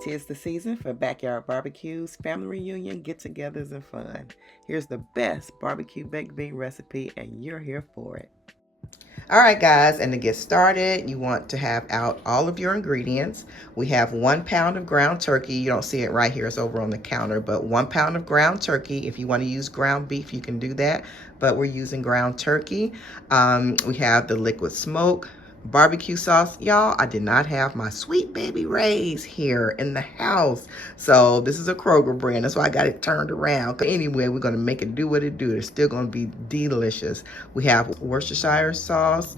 'Tis the season for backyard barbecues, family reunion, get-togethers, and fun. Here's the best barbecue baked bean recipe, and you're here for it. All right, guys, and to get started, you want to have out all of your ingredients. We have 1 pound of ground turkey. You don't see it right here, it's over on the counter, but 1 pound of ground turkey. If you want to use ground beef, you can do that, but we're using ground turkey. We have the liquid smoke, barbecue sauce. Y'all, I did not have my Sweet Baby Ray's here in the house, so this is a Kroger brand. That's why I got it turned around. Anyway, we're going to make it do what it do. It's still going to be delicious. We have Worcestershire sauce,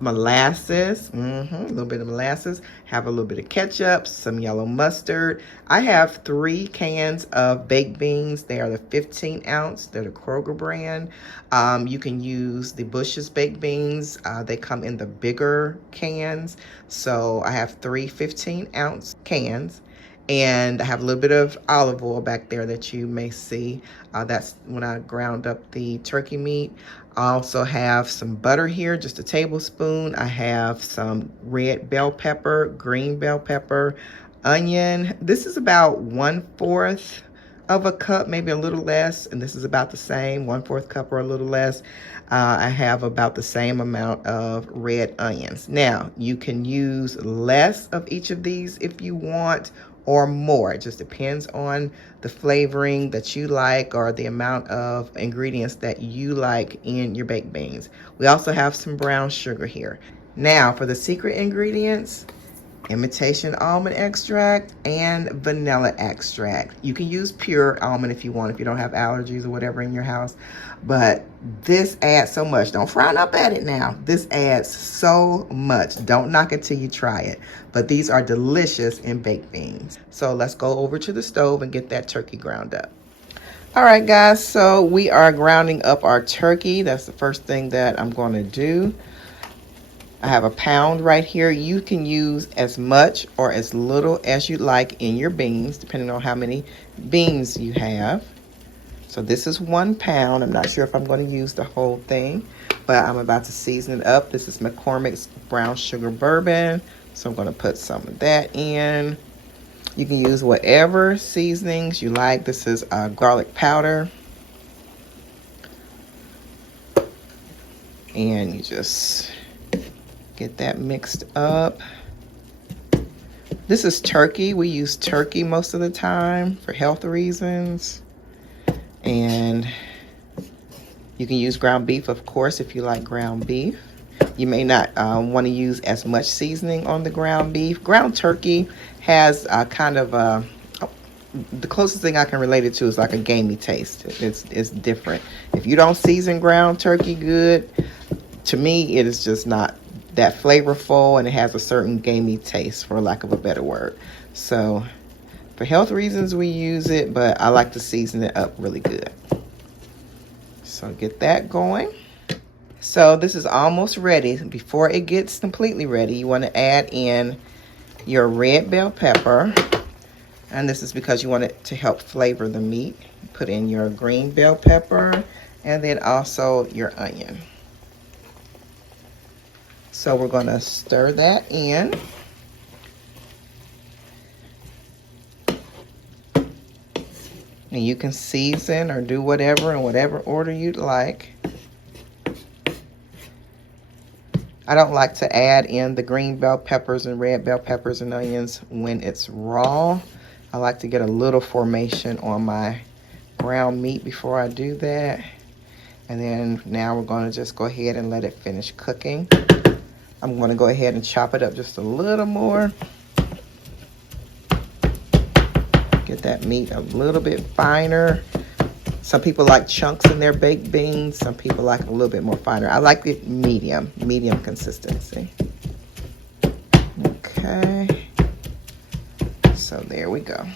molasses, a little bit of molasses, have a little bit of ketchup, some yellow mustard. I have 3 cans of baked beans. They are the 15 ounce. They're the Kroger brand. You can use the Bush's baked beans. They come in the bigger cans. So I have 3 15 ounce cans. And I have a little bit of olive oil back there that you may see. That's when I ground up the turkey meat. I also have some butter here, just a tablespoon. I have some red bell pepper, green bell pepper, onion. This is about 1/4 of a cup, maybe a little less. And this is about the same, 1/4 cup or a little less. I have about the same amount of red onions. Now, you can use less of each of these if you want, or more. It just depends on the flavoring that you like or the amount of ingredients that you like in your baked beans. We also have some brown sugar here. Now, for the secret ingredients, imitation almond extract and vanilla extract. You can use pure almond if you want, if you don't have allergies or whatever in your house, but this adds so much. Don't frown up at it now. This adds so much. Don't knock it till you try it, but these are delicious in baked beans. So let's go over to the stove and get that turkey ground up. All right, guys, so we are grounding up our turkey. That's the first thing that I'm going to do. I have a pound right here. You can use as much or as little as you like in your beans, depending on how many beans you have. So this is 1 pound. I'm not sure if I'm going to use the whole thing, but I'm about to season it up. This is McCormick's brown sugar bourbon. So I'm going to put some of that in. You can use whatever seasonings you like. This is garlic powder. And you just get that mixed up. This is turkey. We use turkey most of the time for health reasons. And you can use ground beef, of course, if you like ground beef. You may not want to use as much seasoning on the ground beef. Ground turkey has kind of the closest thing I can relate it to is like a gamey taste. It's different. If you don't season ground turkey good, to me, it is just not that flavorful, and it has a certain gamey taste, for lack of a better word. So for health reasons we use it, but I like to season it up really good. So get that going. So this is almost ready. Before it gets completely ready, you want to add in your red bell pepper, and this is because you want it to help flavor the meat. Put in your green bell pepper and then also your onion. So we're going to stir that in. And you can season or do whatever in whatever order you'd like. I don't like to add in the green bell peppers and red bell peppers and onions when it's raw. I like to get a little formation on my ground meat before I do that. And then now we're going to just go ahead and let it finish cooking. I'm going to go ahead and chop it up just a little more. Get that meat a little bit finer. Some people like chunks in their baked beans. Some people like a little bit more finer. I like it medium consistency. Okay. So there we go.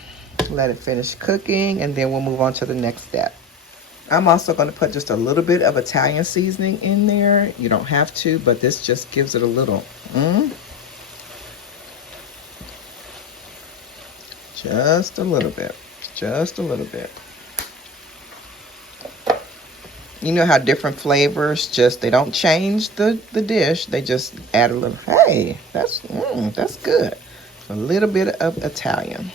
Let it finish cooking, and then we'll move on to the next step. I'm also going to put just a little bit of Italian seasoning in there. You don't have to, but this just gives it a little just a little bit. Just a little bit. You know how different flavors they don't change the dish. They just add a little. Hey, that's good. A little bit of Italian.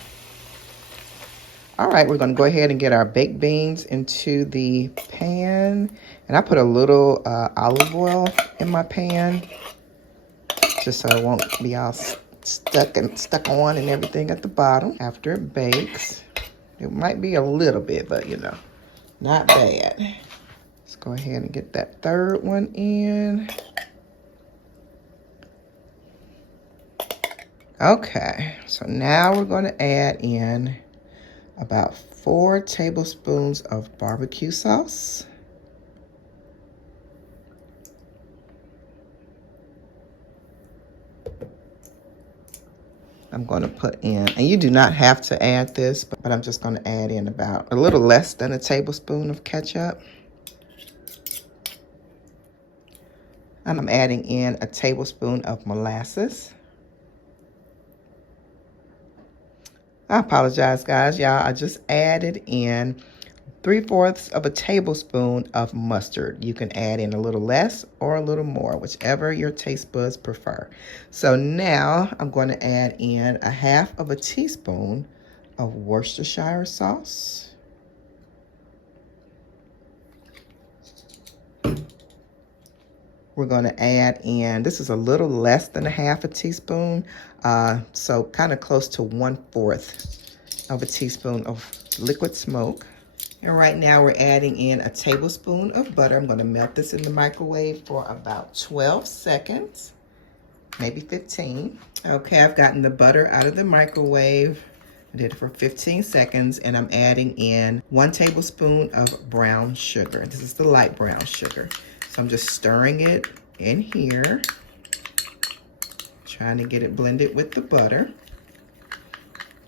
All right, we're gonna go ahead and get our baked beans into the pan. And I put a little olive oil in my pan, just so it won't be all stuck on and everything at the bottom after it bakes. It might be a little bit, but you know, not bad. Let's go ahead and get that third one in. Okay, so now we're going to add in about 4 tablespoons of barbecue sauce. I'm going to put in, and you do not have to add this, but I'm just going to add in about a little less than a tablespoon of ketchup. And I'm adding in a tablespoon of molasses. I apologize, guys. Y'all, I just added in 3/4 of a tablespoon of mustard. You can add in a little less or a little more, whichever your taste buds prefer. So now I'm going to add in 1/2 of a teaspoon of Worcestershire sauce. We're going to add in, this is a little less than 1/2 teaspoon, so kind of close to 1/4 of a teaspoon of liquid smoke. And right now we're adding in a tablespoon of butter. I'm going to melt this in the microwave for about 12 seconds, maybe 15. Okay, I've gotten the butter out of the microwave. I did it for 15 seconds, and I'm adding in 1 tablespoon of brown sugar. This is the light brown sugar. So I'm just stirring it in here, trying to get it blended with the butter.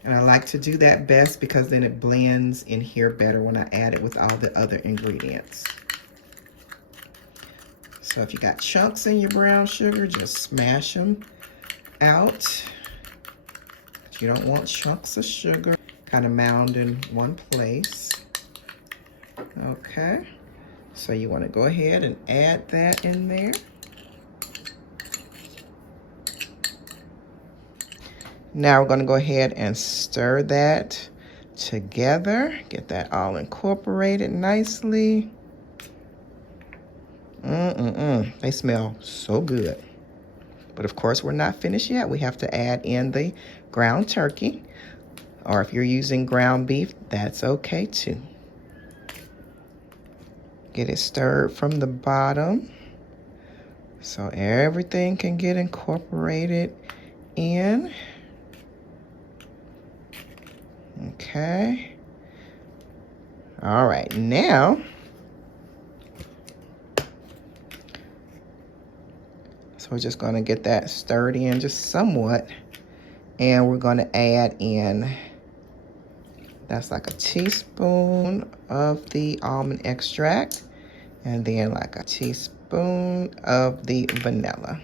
And I like to do that best because then it blends in here better when I add it with all the other ingredients. So if you got chunks in your brown sugar, just smash them out. But you don't want chunks of sugar kind of mound in one place. Okay, so you want to go ahead and add that in there. Now we're going to go ahead and stir that together. Get that all incorporated nicely. They smell so good. But of course, we're not finished yet. We have to add in the ground turkey. Or if you're using ground beef, that's okay too. Get it stirred from the bottom so everything can get incorporated in. Okay. All right, now, so we're just gonna get that stirred in just somewhat, and we're gonna add in, that's like a teaspoon of the almond extract, and then like a teaspoon of the vanilla.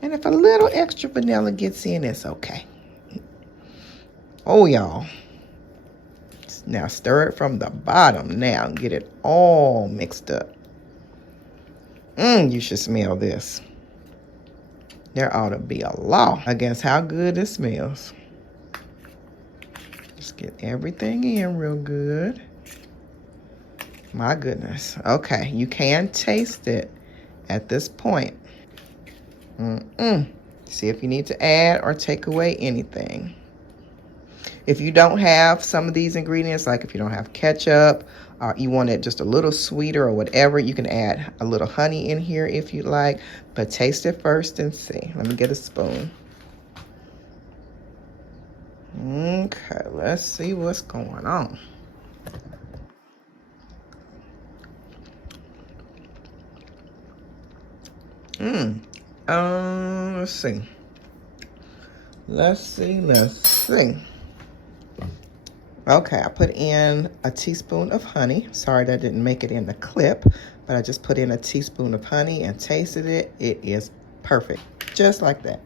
And if a little extra vanilla gets in, it's okay. Oh, y'all. Now stir it from the bottom now and get it all mixed up. You should smell this. There ought to be a law against how good it smells. Just get everything in real good. My goodness. Okay, you can taste it at this point. See if you need to add or take away anything. If you don't have some of these ingredients, like if you don't have ketchup, or you want it just a little sweeter or whatever, you can add a little honey in here if you'd like. But taste it first and see. Let me get a spoon. Okay, let's see what's going on. Let's see. Okay, I put in a teaspoon of honey. Sorry that didn't make it in the clip, but I just put in a teaspoon of honey and tasted it. It is perfect, just like that.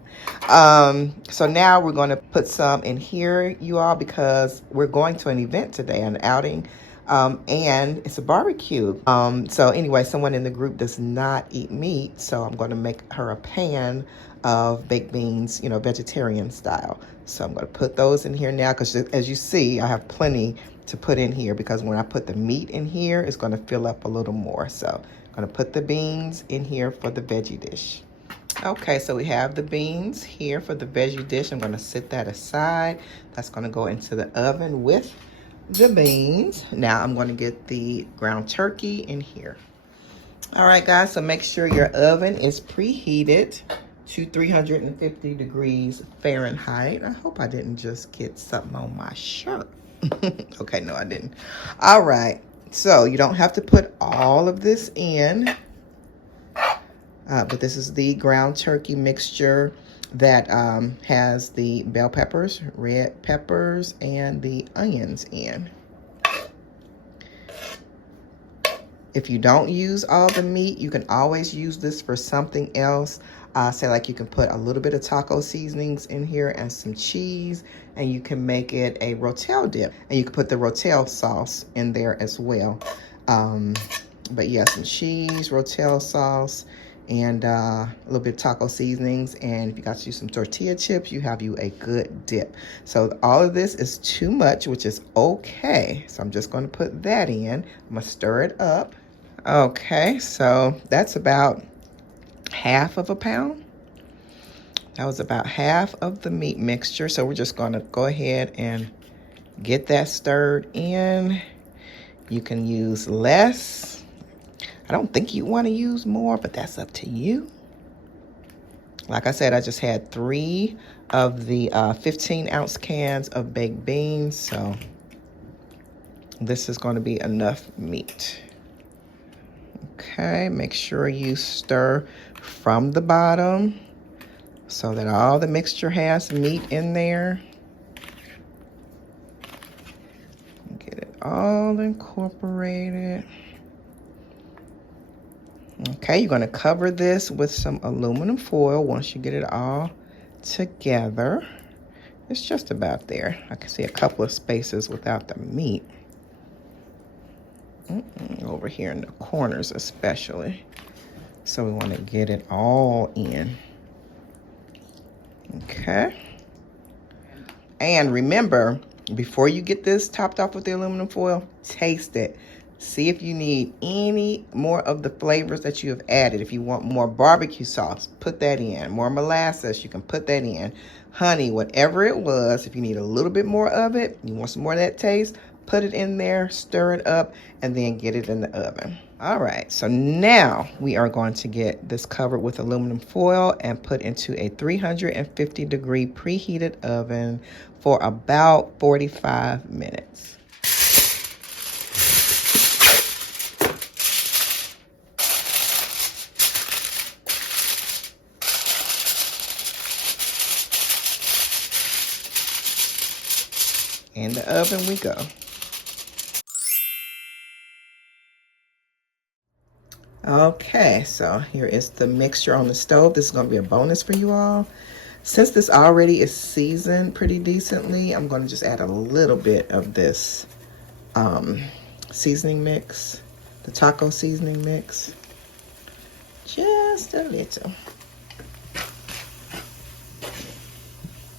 So now we're going to put some in here, you all, because we're going to an event today, an outing. And it's a barbecue. So anyway, someone in the group does not eat meat, so I'm going to make her a pan of baked beans, you know, vegetarian style. So I'm going to put those in here now, because as you see, I have plenty to put in here, because when I put the meat in here, it's going to fill up a little more. So I'm going to put the beans in here for the veggie dish. Okay, so we have the beans here for the veggie dish. I'm going to set that aside. That's going to go into the oven with the beans. Now I'm going to get the ground turkey in here. All right, guys, so make sure your oven is preheated to 350 degrees Fahrenheit. I hope I didn't just get something on my shirt. Okay, no, I didn't. All right, so you don't have to put all of this in. But this is the ground turkey mixture that has the bell peppers, red peppers, and the onions in. If you don't use all the meat, you can always use this for something else. Say like you can put a little bit of taco seasonings in here and some cheese, and you can make it a ROTEL dip. And you can put the ROTEL sauce in there as well. But yeah, some cheese, ROTEL sauce, and a little bit of taco seasonings. And if you got you some tortilla chips, you have you a good dip. So all of this is too much, which is okay. So I'm just going to put that in. I'm going to stir it up. Okay, so that's about half of a pound. That was about half of the meat mixture. So we're just going to go ahead and get that stirred in. You can use less. I don't think you want to use more, but that's up to you. Like I said, I just had 3 of the 15-ounce cans of baked beans, so this is going to be enough meat. Okay, make sure you stir from the bottom so that all the mixture has meat in there. Get it all incorporated. Okay, you're going to cover this with some aluminum foil once you get it all together. It's just about there. I can see a couple of spaces without the meat. Over here in the corners especially. So we want to get it all in. Okay. And remember, before you get this topped off with the aluminum foil, taste it. See if you need any more of the flavors that you have added. If you want more barbecue sauce, put that in. More molasses, you can put that in. Honey, whatever it was, if you need a little bit more of it, you want some more of that taste, put it in there, stir it up, and then get it in the oven. All right, so now we are going to get this covered with aluminum foil and put into a 350 degree preheated oven for about 45 minutes. In the oven we go. Okay, so here is the mixture on the stove. This is going to be a bonus for you all. Since this already is seasoned pretty decently, I'm going to just add a little bit of this seasoning mix, the taco seasoning mix. Just a little.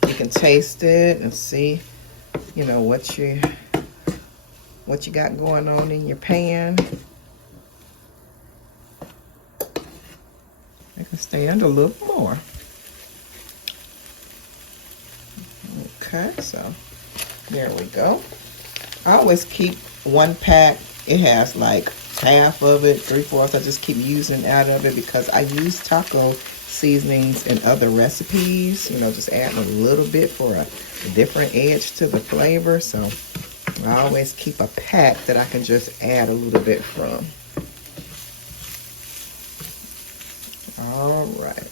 You can taste it and see, you know, what you got going on in your pan. I can stand a little more. Okay, so there we go. I always keep 1 pack. It has like half of it, 3/4. I just keep using out of it because I use taco seasonings in other recipes. You know, just adding a little bit for a different edge to the flavor. So I always keep a pack that I can just add a little bit from. All right.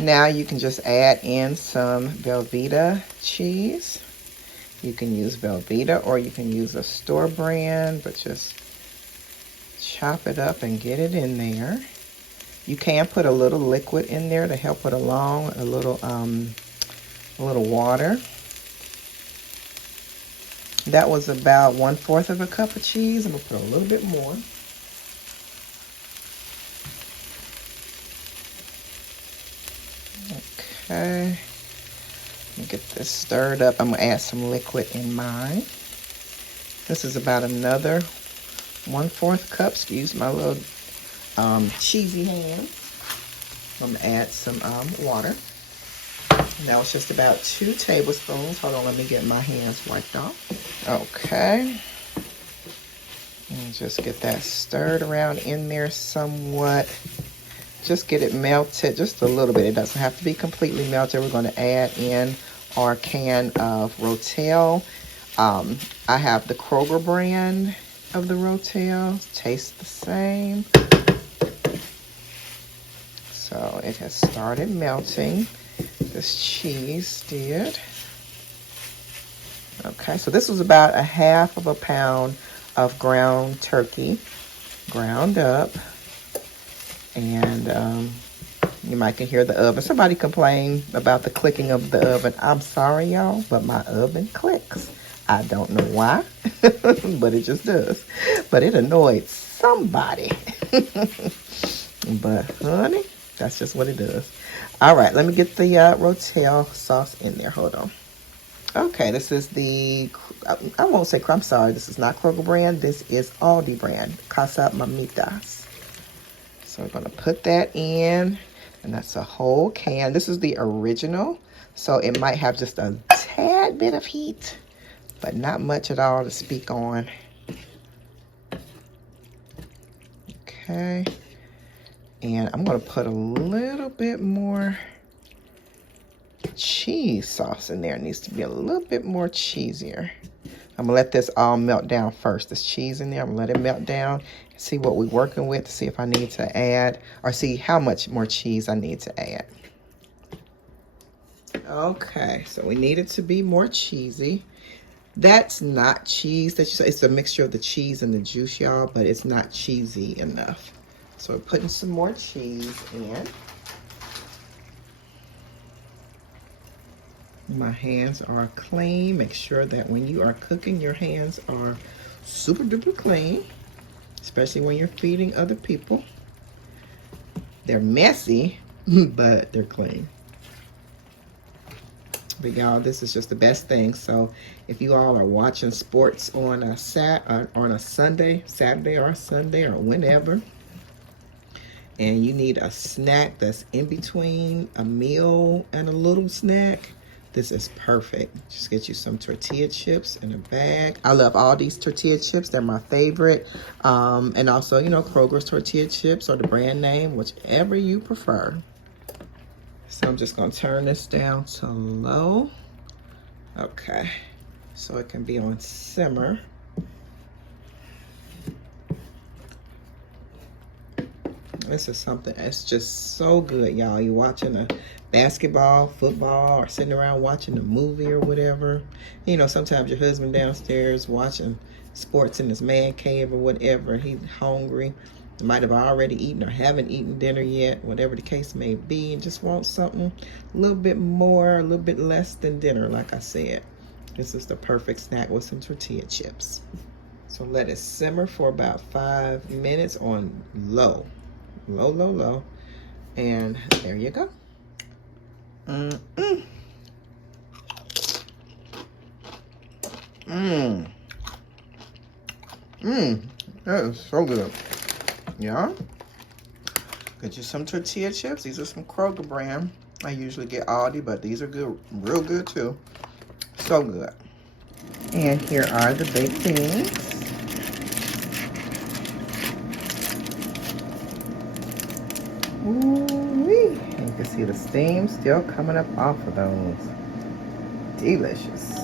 Now you can just add in some Velveeta cheese. You can use Velveeta or you can use a store brand, but just chop it up and get it in there. You can put a little liquid in there to help it along, a little water. That was about 1/4 of a cup of cheese. I'm gonna put a little bit more. Okay. Let me get this stirred up. I'm gonna add some liquid in mine. This is about another 1/4 cup. Excuse my little cheesy hand. I'm gonna add some water. Now it's just about 2 tablespoons. Hold on, let me get my hands wiped off. Okay. And just get that stirred around in there somewhat. Just get it melted just a little bit. It doesn't have to be completely melted. We're going to add in our can of ROTEL. I have the Kroger brand of the ROTEL. Tastes the same. So it has started melting. This cheese did. Okay, so this was about 1/2 pound of ground turkey, ground up. And you might can hear the oven. Somebody complained about the clicking of the oven. I'm sorry, y'all, but my oven clicks. I don't know why, but it just does. But it annoyed somebody. But honey, that's just what it does. All right, let me get the ROTEL sauce in there. Hold on. Okay, this is the, I won't say, I'm sorry, this is not Kroger brand. This is Aldi brand, Casa Mamitas. So we're going to put that in, and that's a whole can. This is the original, so it might have just a tad bit of heat, but not much at all to speak on. Okay. And I'm going to put a little bit more cheese sauce in there. It needs to be a little bit more cheesier. I'm going to let this all melt down first. This cheese in there, I'm going to let it melt down. See what we're working with. See if I need to add, or see how much more cheese I need to add. Okay, so we need it to be more cheesy. That's not cheese. It's a mixture of the cheese and the juice, y'all, but it's not cheesy enough. So we're putting some more cheese in. My hands are clean. Make sure that when you are cooking, your hands are super duper clean, especially when you're feeding other people. They're messy, but they're clean. But y'all, this is just the best thing. So if you all are watching sports on a Sunday, Saturday or Sunday or whenever, and you need a snack that's in between a meal and a little snack, this is perfect. Just get you some tortilla chips in a bag. I love all these tortilla chips. They're my favorite. And also, you know, Kroger's tortilla chips or the brand name, whichever you prefer. So I'm just going to turn this down to low. Okay. So it can be on simmer. This is something that's just so good, y'all. You're watching a basketball, football, or sitting around watching a movie or whatever. You know, sometimes your husband downstairs watching sports in his man cave or whatever. He's hungry. He might have already eaten or haven't eaten dinner yet, whatever the case may be, and just want something a little bit more, a little bit less than dinner, like I said. This is the perfect snack with some tortilla chips. So let it simmer for about 5 minutes on low. Low, low, low. And there you go. That is so good. Yeah. Get you some tortilla chips. These are some Kroger brand. I usually get Aldi, but these are good, real good too. So good. And here are the baked beans. Ooh-wee. You can see the steam still coming up off of those. Delicious.